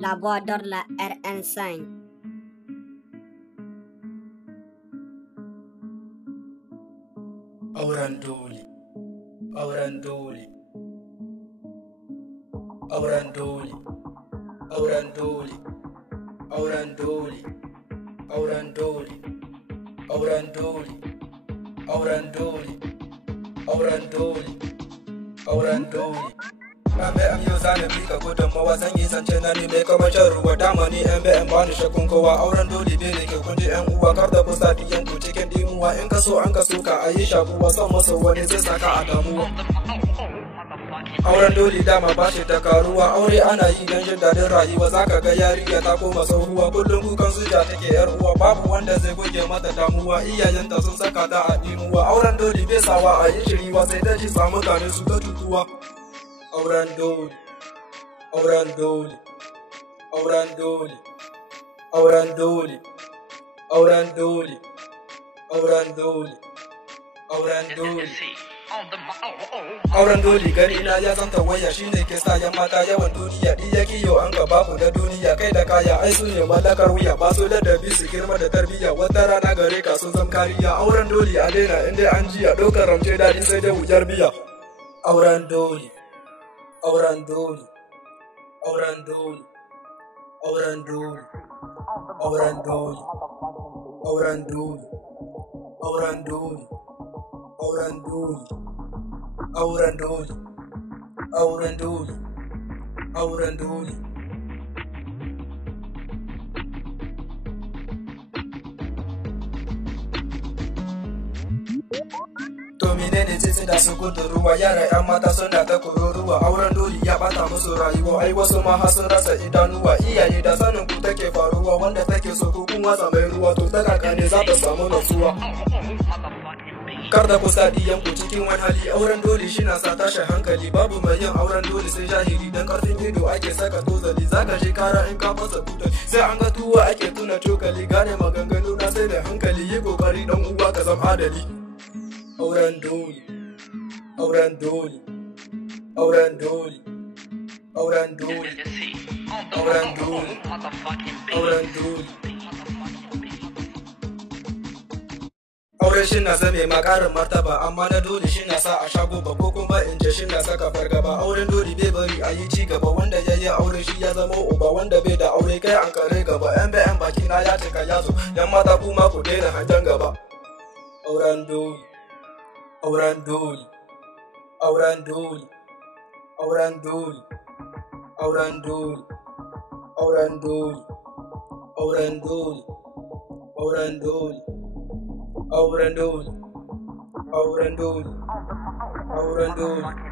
La voix d'or, la RN5. Aurandoli, Aurandoli, Aurandoli, Aurandoli, Aurandoli, Aurandoli, Aurandoli, Aurandoli, Aurandoli, Aurandoli. Ambe am yau zane bika gudunmawa zan yi zance na ni mai kamar shan ruwa dama ni yan bayan bani shakkun kowa auren dole bai da ke kundi yan uwa kar da kusa diyan ku cikin dimuwa in ka so an ka so ka a yi shakuwa son masa wani zai saka a damuwa. Auren dole dama ba shi ta karuwa aure ana yi don jin daɗin rayuwa zaka ga yariya ta koma tsohuwa kullum kukan suja take yar uwa babu wanda zai goge mata damuwa iyayenta sun saka ta a dimuwa auren dole bai sawa a yi shiriwa sai ta ji samu gane su ta tutuwa. Auren dole, auren dole, auren dole, auren dole, auren dole, auren dole, auren dole. Auren dole gari na ya zanta waya shine ke sa yan mata yawan duniya diya kiyo an gaba ku da duniya kai da kaya ai su ne mallakar wuya ba su ladabi su girma da tarbiyya wata rana gare ka sun zam kariya auren dole a daina inda an jiya ɗaukar ramce daɗi sai dai wujar biya. Auren dole. Auren dole, auren dole, auren dole, auren dole, auren dole, auren dole, auren dole, auren dole, auren dole, auren dole. To menene titi da su gudun ruwa yara yan mata suna ta kururuwa auren dole ya bata musu rayuwa ai wasu ma har sun rasa idanuwa iyaye da sanin ku take faruwa wanda take so ku kun watsa mai ruwa to ta kakane za ta samu nutsuwa. Kar da kusa diyan ku cikin wani hali auren dole shi na sa tashin hankali babu mai yin auren dole sai jahili dan karfin ido ake saka tozali zaka je kara in ka fasa tuta sai an ga tuwa ake tuna cokali gane maganganu na sai da hankali yi kokari dan uwa ka zama adali. Auren dole, auren dole, auren dole, auren dole, auren dole, auren dole. Auren shi na zame makarin martaba amma na dole shi na sa a shago ba ko kuma in je shi na saka fargaba auren dole bai bari a yi ci gaba wanda ya yi aure shi ya zama uba wanda bai da aure kai an kare gaba yan bayan baki na ya cika yazo yan mata kuma ku daina hanjan gaba. Auren dole. Auren dole, auren dole, auren dole, auren dole, auren dole, auren dole, auren dole, auren dole, auren dole, auren dole.